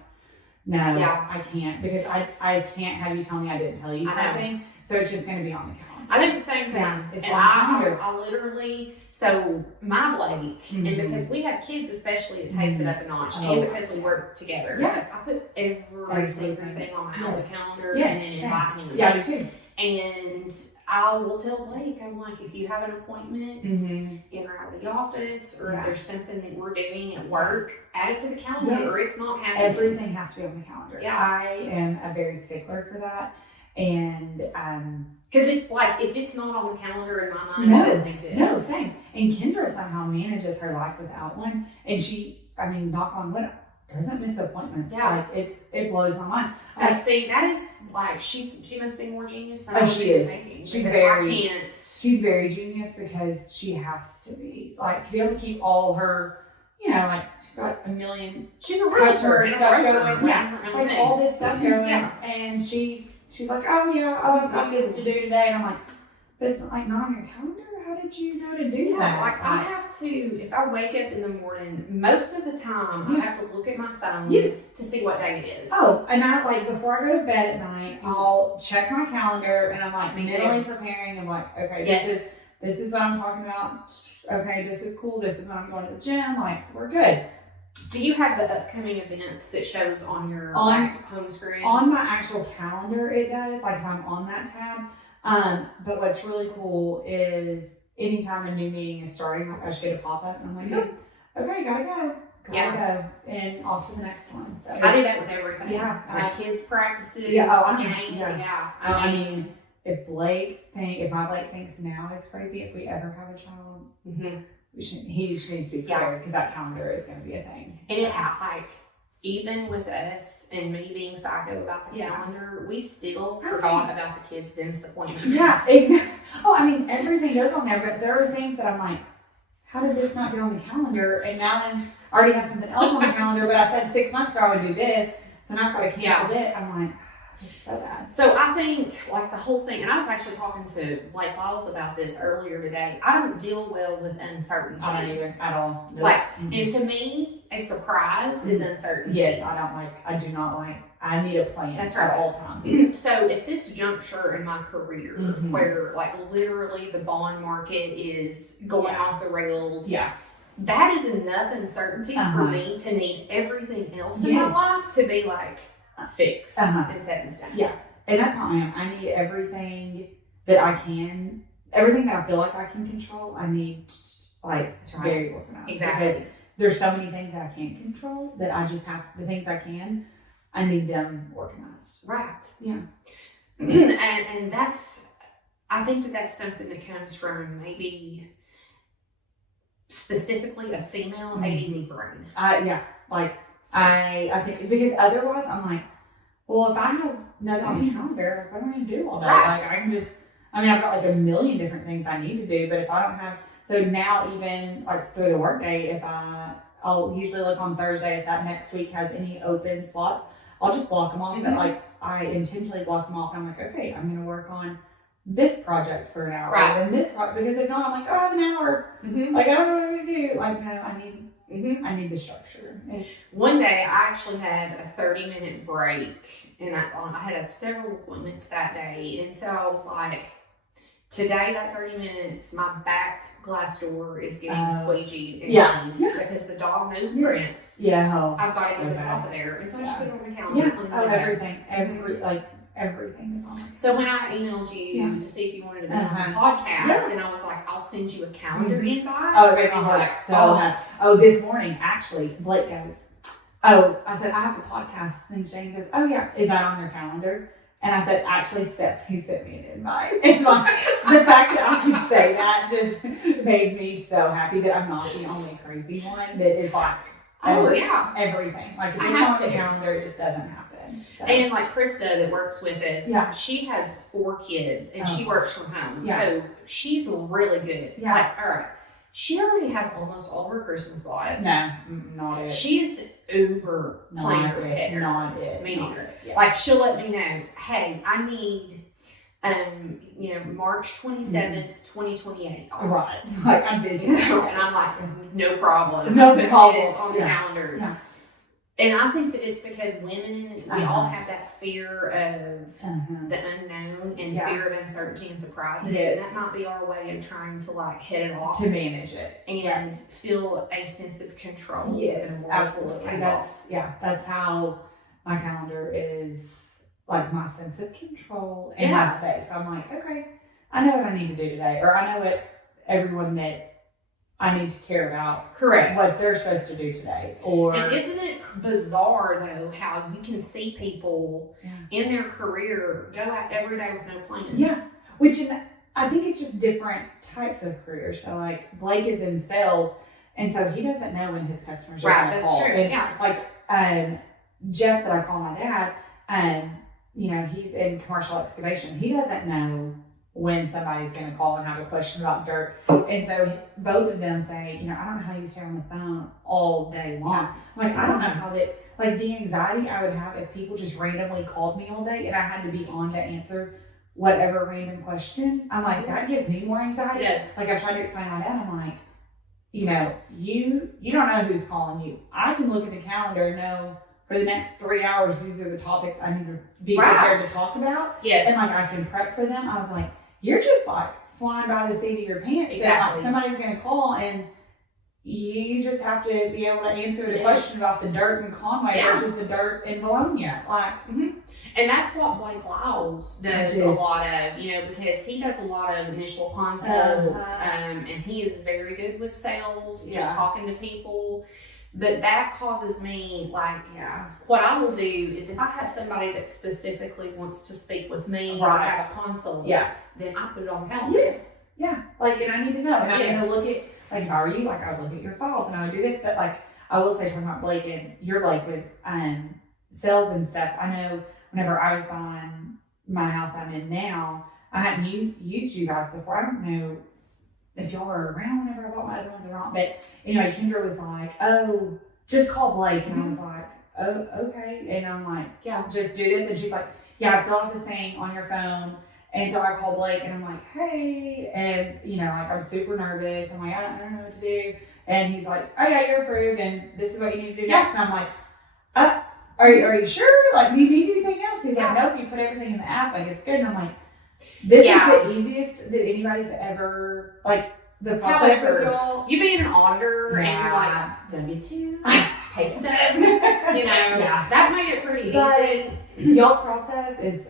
no, I can't, because I can't have you tell me I didn't tell you something. So it's just going to be on the calendar. I do the same thing. Yeah, it's and on the calendar. I literally, so my Blake, and because we have kids especially, it takes it up a notch, and because we work together. Yeah. So I put every single thing on my Outlook calendar and then invite him. Yeah, I do too. And I will tell Blake, I'm like, if you have an appointment in or out of the office, or if there's something that we're doing at work, add it to the calendar, or it's not happening. Everything has to be on the calendar. Yeah. I am a very stickler for that. And because if it's not on the calendar in my mind, it doesn't exist. No, same. And Kendra somehow manages her life without one, and she, I mean, knock on wood, doesn't miss appointments. Yeah. Like it blows my mind. See, that is like she must be more genius than she is. Thinking, she's very genius, because she has to be, like, to be able to keep all her, like she's got a million. She's a realtor, stuff going, like all this stuff going, and she's like, oh yeah, I've got this to do today, and I'm like, but it's like not on your calendar. How did you know to do that? Like I have to, if I wake up in the morning, most of the time I have to look at my phone to see what day it is. Oh, and I like before I go to bed at night, I'll check my calendar, and I'm like mentally preparing. I'm like, okay, this is what I'm talking about. Okay, this is cool. This is when I'm going to the gym. Like, we're good. Do you have the upcoming events that shows on your home screen? On my actual calendar, it does. Like if I'm on that tab. But what's really cool is anytime a new meeting is starting, like I should get a pop up, and I'm like, okay, gotta go, and off to the next one. So I do that with everything. Yeah, my kids practices. I mean, if my Blake thinks now is crazy, if we ever have a child, he needs to be prepared, because that calendar is going to be a thing. And it even with us and me being psycho about the calendar, we still forgot about the kids' dentist appointment. Yeah, exactly. Oh, I mean, everything goes on there, but there are things that I'm like, how did this not get on the calendar? And now then I already have something else on the calendar, but I said 6 months ago I would do this, so now I've got to cancel it. I'm like, it's so bad. So I think like the whole thing, and I was actually talking to Blake Lyles about this earlier today. I don't deal well with uncertainty. I don't either at all. Nope. Like, and to me, a surprise is uncertainty. Yes, I do not like, I need a plan. That's at right. all times. So at this juncture in my career, where like literally the bond market is going off the rails. Yeah. That is enough uncertainty for me to need everything else in my life to be like fixed and set in stone. Yeah. And that's how I am. I need everything that I can, everything that I feel like I can control, I need very organized. Exactly. Because there's so many things that I can't control that I just have, the things I can, I need them organized. Right. Yeah. and I think that's something that comes from maybe specifically a female ADD brain. I think, because otherwise I'm like, well, if I have nothing on the calendar, what am I going to do all day? Right. Like, I can just, I mean, I've got like a million different things I need to do, but if I don't have, so now even like through the workday, I'll usually look on Thursday if that next week has any open slots, I'll just block them off. But like I intentionally block them off and I'm like, okay, I'm going to work on this project for an hour. Right. And this because if not, I'm like, oh, I have an hour. Like, I don't know what I'm going to do. Like, no, I need the structure. One day I actually had a 30-minute break and I had several appointments that day. And so I was like, today that 30 minutes, my back glass door is getting squeegy and cleaned because the dog knows prints. Yeah. I've got to get this off of there. And so I just put it on my calendar. Yeah. Everything is on it. So when I emailed you to see if you wanted to be on the podcast, then I was like, I'll send you a calendar invite. Oh, it made me like so happy. Oh, this morning, actually, Blake goes, oh, I said, I have the podcast thing. Shane goes, oh yeah, is that on your calendar? And I said, actually, he sent me an invite. And like, the fact that I can say that just made me so happy that I'm not the only crazy one that is like, everything. Like, if it's on the calendar, it just doesn't happen. So. And like Krista that works with us, she has 4 kids and she works from home. So she's really good. Yeah. Like, all right. She already has almost all her Christmas bought. No, not it. She is the uber planner hitter. Not it. Me neither. Yeah. Like, she'll let me know, hey, I need, March 27th, 2028. Right. Like, I'm busy. And I'm like, no problem. No problem. It's on the calendar. Yeah. And I think that it's because women, we all have that fear of the unknown and fear of uncertainty and surprises. Yes. And that might be our way of trying to like head it off. To manage it. And feel a sense of control. Yes, absolutely. That's how my calendar is like my sense of control and my safe. I'm like, okay, I know what I need to do today. Or I know what everyone that I need to care about. Correct. What they're supposed to do today. And isn't it bizarre though how you can see people in their career go out every day with no plan? Yeah. Which I think it's just different types of careers. So like Blake is in sales and so he doesn't know when his customers are going to call. Right, that's true. And like Jeff that I call my dad, he's in commercial excavation. He doesn't know when somebody's going to call and have a question about dirt. And so both of them say, I don't know how you stay on the phone all day long. Like, I don't know how like the anxiety I would have if people just randomly called me all day and I had to be on to answer whatever random question. I'm like, that gives me more anxiety. Yes. Like I tried to explain to my dad, I'm like, you don't know who's calling you. I can look at the calendar and know for the next 3 hours, these are the topics I need to be prepared to talk about. Yes. And like I can prep for them. I was like, you're just like flying by the seat of your pants. Exactly. And like somebody's going to call and you just have to be able to answer the question about the dirt in Conway versus the dirt in Bologna. Like, And that's what Blake Lyles does a lot of, because he does a lot of initial consults, and he is very good with sales, just talking to people. But that causes me, what I will do is if I have somebody that specifically wants to speak with me or have a consult, then I put it on the calendar. Yes. Yeah. Like, and I need to know. And I'm going to look at, like, if I were you, like, I would look at your files and I would do this. But, like, I will say, talking about Blake and you're like with sales and stuff, I know whenever I was buying my house I'm in now, I hadn't used you guys before. I don't know if y'all were around whenever I bought my other ones or not. But anyway, Kendra was like, oh, just call Blake. And I was like, oh, okay. And I'm like, yeah, just do this. And she's like, yeah, fill out this thing on your phone. And so I call Blake and I'm like, hey. And, I'm super nervous. I'm like, I don't know what to do. And he's like, oh yeah, you're approved. And this is what you need to do next. And I'm like, are you sure? Like, do you need anything else? He's like, nope, you put everything in the app. Like, it's good. And I'm like, this is the easiest that anybody's ever, like, the process with y'all. You being an auditor and you're like, W-2, pay stub, that made it pretty easy. Y'all's process is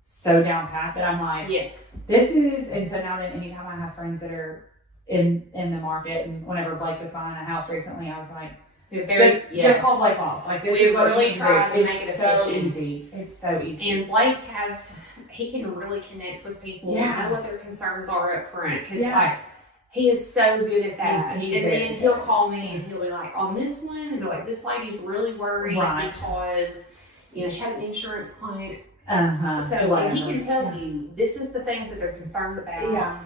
so down pat that I'm like, yes, this is, and so now then anytime I have friends that are in the market, and whenever Blake was buying a house recently, I was like, just call Blake off. Like, this is what really tried to make it so efficient. Easy. It's so easy. And Blake he can really connect with people and know what their concerns are up front. Because, he is so good at that. Then he'll call me and he'll be like, on this one, and be like, this lady's really worried because, she had an insurance client So and he can tell you, this is the things that they're concerned about. Yeah.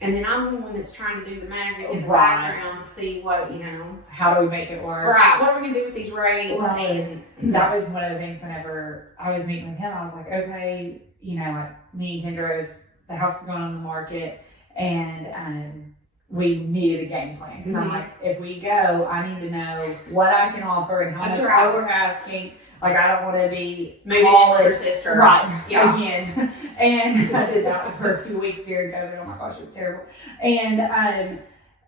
And then I'm the one that's trying to do the magic in the background to see what, how do we make it work? Right. What are we going to do with these rates? Right. And that was one of the things whenever I was meeting with him, I was like, okay, like me and Kendra's, the house is going on the market, and we needed a game plan. Because I'm like, if we go, I need to know what I can offer and how much we're asking. Like, I don't want to be moving with sister. Right. Yeah. Again. And I did that for a few weeks during COVID. Oh my gosh, it was terrible. And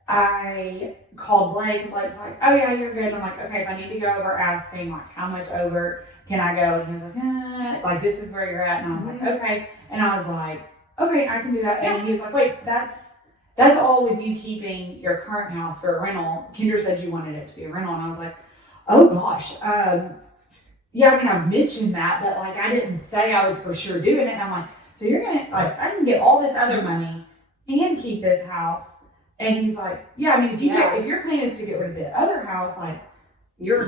I called Blake, and Blake's like, oh yeah, you're good. And I'm like, okay, if I need to go over asking, like, how much over can I go? And he was like, like, this is where you're at. And I was like, okay. And I was like, okay, I can do that. And he was like, wait, that's all with you keeping your current house for a rental. Kendra said you wanted it to be a rental. And I was like, oh gosh, yeah, I mean, I mentioned that, but like, I didn't say I was for sure doing it. And I'm like, so you're going to, like, I can get all this other money and keep this house. And he's like, yeah, I mean, if your plan is to get rid of the other house, like, you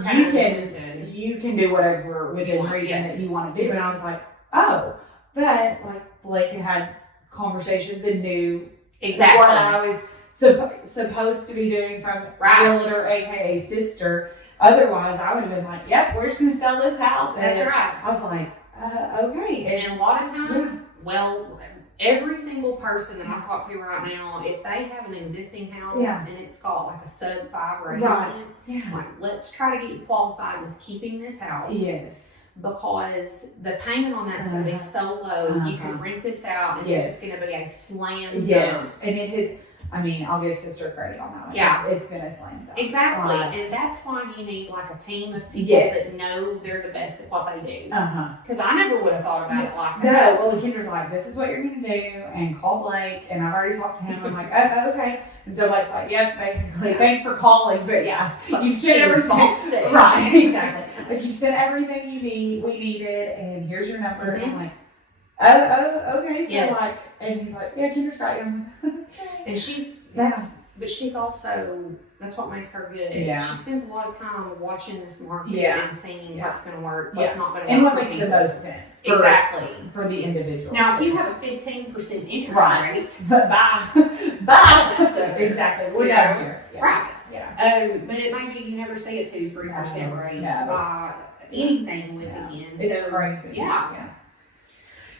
can do whatever within reason that you want to do. And I was like, oh, but like, Blake had conversations and knew exactly what I was supposed to be doing from realtor, aka sister. Otherwise, I would have been like, yep, we're just going to sell this house. And that's right. I was like, okay. And a lot of times, well, every single person that I talk to right now, if they have an existing house and it's got like a sub 5 or a like, let's try to get you qualified with keeping this house. Yes. Because the payment on that's going to be so low, you can rent this out, and this is going to be a slam dunk. Yes, and it is. I mean, I'll give sister credit on that one. Yeah. It's been a slam dunk. Exactly. And that's why you need like a team of people that know they're the best at what they do. Because I never would have thought about it like that. No, well, Kendra's like, this is what you're going to do, and call Blake. And I've already talked to him. I'm like, oh, okay. And so Blake's like, yep, basically, thanks for calling. But yeah, you've sent everything. Right, exactly. Like, you sent everything we needed, and here's your number. And I'm like, oh, okay. So like, and he's like, yeah, Kendra's got him. And but she's also, that's what makes her good. Yeah. She spends a lot of time watching this market and seeing what's going to work, what's not going to work. And what makes the most sense. For the individual. Now, if you have a 15% interest rate. Bye. Exactly. We're down here. Yeah. Right. Yeah. But it may be you never see a 2-3% rate by anything with again. It's crazy. Yeah.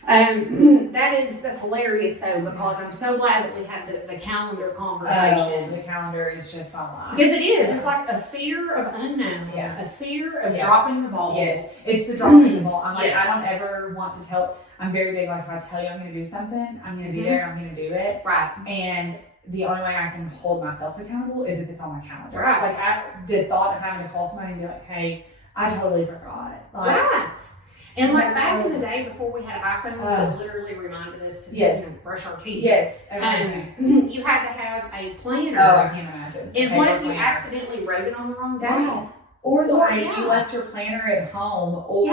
That's hilarious though, because I'm so glad that we had the calendar conversation. The calendar is just my life. Because it is. It's like a fear of unknown. A fear of dropping the ball. Yes. It's the dropping the ball. I'm like, I don't ever want to tell. I'm very big, like, if I tell you I'm going to do something, I'm going to be there and I'm going to do it. Right. And the only way I can hold myself accountable is if it's on my calendar. Right. Like, the thought of having to call somebody and be like, hey, I totally forgot. Like, right. And like back in the day before we had iPhones that literally reminded us to brush our teeth. Yes. You had to have a planner. Oh, I can't imagine. And what if you accidentally wrote it on the wrong day? Or you left your planner at home. Or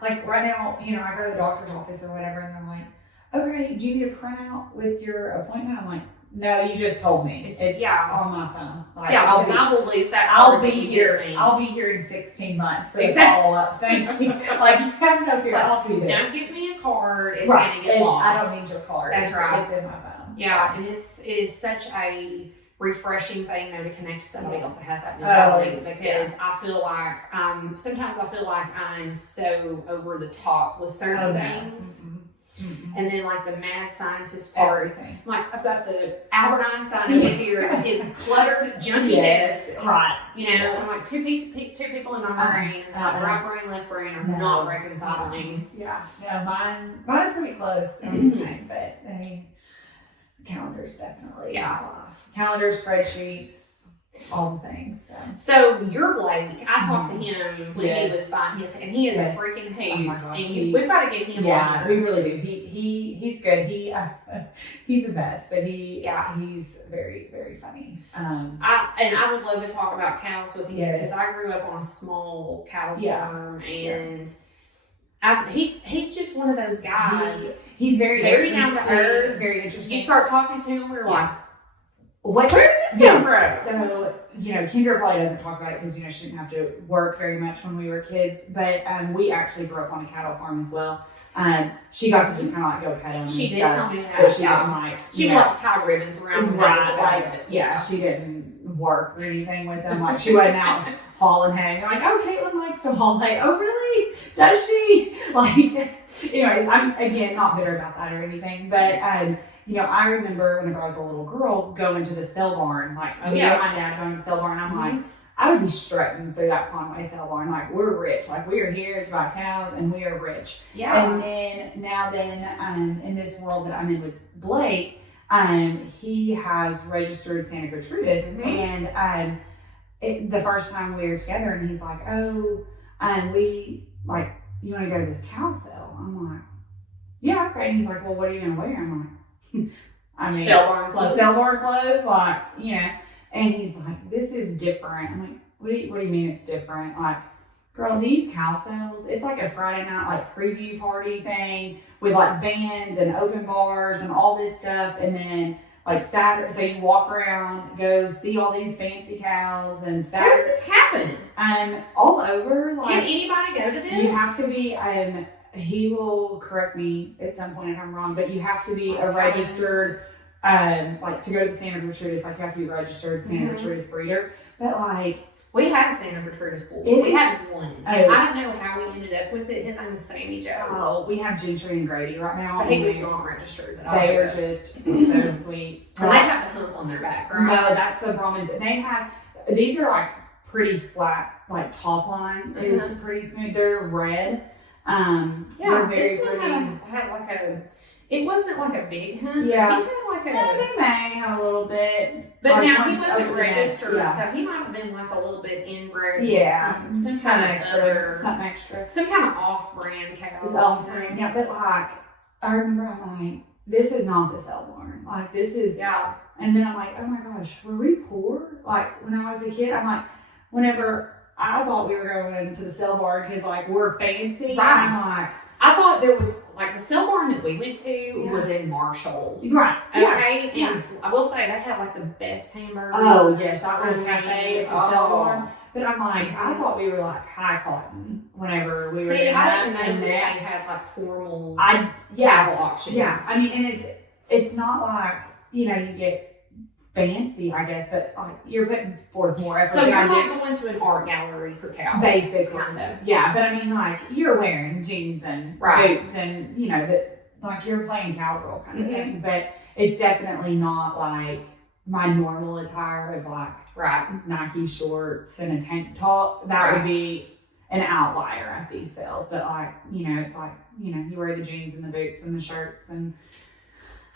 like right now, I go to the doctor's office or whatever, and they're like, okay, do you need a printout with your appointment? I'm like, no, you just told me. It's on my phone. Like, I will lose that. I'll be here. I'll be here in 16 months for the follow-up. Thank you. Like, you have no fear. I'll be there. Don't give me a card. It's going to get lost. I don't need your card. That's right. It's in my phone. Yeah, and it is such a refreshing thing though to connect to somebody else that has that mentality, because I feel like sometimes I feel like I'm so over the top with certain things. And then like the mad scientist part, like I've got the Albert Einstein over here with his cluttered junky desk. Right. I'm like two people in my brain. It's like right brain, left brain are not reconciling. Yeah. No, mine are pretty close. They're the same, but calendars definitely. Yeah. Calendars, spreadsheets, all the things. So your Blake, I talked to him when he was 5, and he is a freaking hoot. Oh my gosh, and we've got to get him on we really do. He's good. He's the best, but he's very, very funny. I would love to talk about cows with him because I grew up on a small cow farm, and he's just one of those guys. He's very down to earth, very interesting. You start talking to him, we're like, Where did this come from? So, Kendra probably doesn't talk about it because, she didn't have to work very much when we were kids. But we actually grew up on a cattle farm as well. She got to just kind of like go pet them. She did tell me that. But she didn't like. She would like tie ribbons around them. Right. Yeah, she didn't work or anything with them. Like she wasn't out hauling hay. Like, oh, Katelyn likes to haul hay. Oh, really? Does she? Like, anyways, I'm again not bitter about that or anything. But I remember whenever I was a little girl going to the sale barn. Like, my dad going to the sale barn. I'm like, I would be strutting through that Conway sale barn. Like, we're rich. Like, we are here to buy cows and we are rich. Yeah. And then in this world that I'm in with Blake, he has registered Santa Gertrudis. And the first time we were together, and he's like, oh, you want to go to this cow sale? I'm like, yeah, okay. And he's like, well, what are you going to wear? I'm like, sale barn clothes. Sale barn clothes, like, And he's like, this is different. I'm like, what do you mean it's different? Like, girl, these cow sales, it's like a Friday night, like, preview party thing with, like, bands and open bars and all this stuff. And then, like, Saturday, so you walk around, go see all these fancy cows. And Saturday. Where does this happen? All over. Like, can anybody go to this? You have to be, he will correct me at some point if I'm wrong, but you have to be a registered, to go to the Santa Gertrudis, like, you have to be registered Santa Gertrudis breeder. But, like, we have a Santa Gertrudis bull. We have one. I don't know how we ended up with it. His name is Sammy Joe. Oh, we have Gentry and Grady right now. But he was not registered. They are just so sweet. So they have the hump on their back, right? No, that's the Brahmins. And they have, these are, like, pretty flat, like, top line is pretty smooth. They're red. They're very this one pretty. had like it wasn't like a big hump. Yeah. He had like they may have a little bit. But like now he once wasn't over the neck, registered, so he might have been like a little bit inbred. Yeah. Some kind of extra. Something extra. Some kind of off-brand cow. It's off-brand, yeah. But like, I remember I'm like, this is not the sale barn. Like, this is. Yeah. And then I'm like, oh my gosh, were we poor? Like, when I was a kid, I'm like, whenever I thought we were going to the sale barn because, like, we're fancy. Right. I'm like, I thought there was, like, the sale barn that we went to was in Marshall. Right. Okay. Yeah. And I will say they had, like, the best hamburgers. Oh, yes. That little cafe at the sale barn. But I'm like, I Mm-hmm. thought we were, like, high cotton whenever we were See, in I didn't know and that they had, like, formal yeah. cattle auctions. Yeah. I mean, and it's not like, you get fancy, I guess, but like, you're putting forth more effort. So you're not going to an art gallery for cows, basically. kind of. Yeah, but I mean, like, you're wearing jeans and boots, and like, you're playing cowgirl kind of thing. But it's definitely not like my normal attire of like Nike shorts and a tank top. That would be an outlier at these sales. But like, it's like, you wear the jeans and the boots and the shirts and.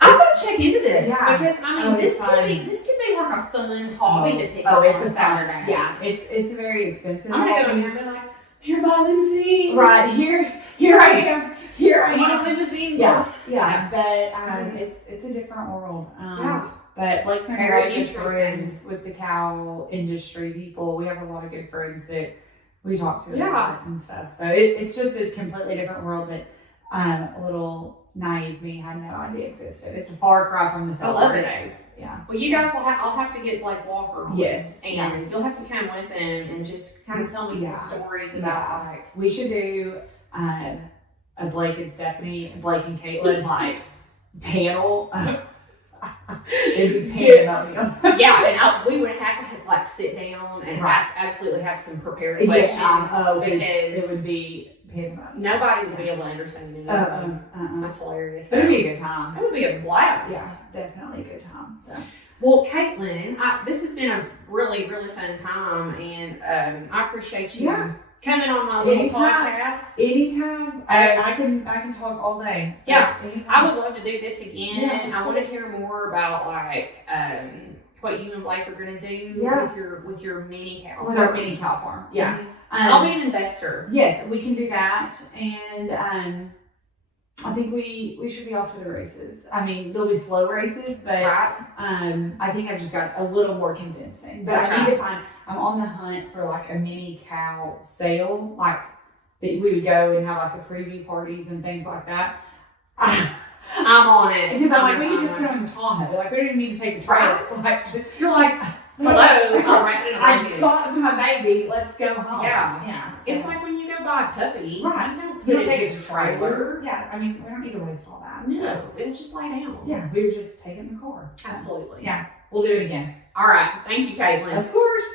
I'm gonna check into this because this could be like a fun hobby to pick up on a Saturday. Yeah, it's very expensive. I'm gonna go in there and be like, "Here, buy limousine." Right here I am. Here I am. Want a limousine? Yeah. But it's a different world. But Blake's been very good friends with the cow industry people. We have a lot of good friends that we talk to and stuff. So it's just a completely different world that a little naive me had no idea existed. It's a far cry from the celebrity days. Yeah. Well, you guys I'll have to get Blake Walker on. Yes. And you'll have to come with him and just kind of tell me some stories about like. We should do a Blake and Katelyn like panel. It'd be pandemonium. And we would have to like sit down and absolutely have some prepared questions because it would be. Nobody would be able to understand it. That's hilarious. But it'd be a good time. It would be a blast. Yeah, definitely a good time. So, well, Katelyn, this has been a really, really fun time, and I appreciate you coming on my little podcast. Anytime, I can talk all day. So anytime. I would love to do this again. Yeah, I want to hear more about like what you and Blake are going to do with your mini cow. With our mini cow farm. Yeah. Mm-hmm. I'll be an investor. Yes, we can do that. And I think we should be off to the races. I mean, there'll be slow races, but I think I've just got a little more convincing. But I need to find, I'm on the hunt for like a mini cow sale, like that we would go and have like the freebie parties and things like that. I'm on it. Because I'm like, we can just put them in the Tahoe. Like, we don't even need to take the trailer. Right. Like, You're like, hello, I'm wrapped in a I blanket. got my baby. Let's go home. Yeah. So. It's like when you go buy a puppy. Right. You We don't take it to a trailer. Yeah. I mean, we don't need to waste all that. No, So. it's just lay down. Yeah. We were just taking the car. Absolutely. Yeah. We'll do it again. All right. Thank you, Katelyn. Of course.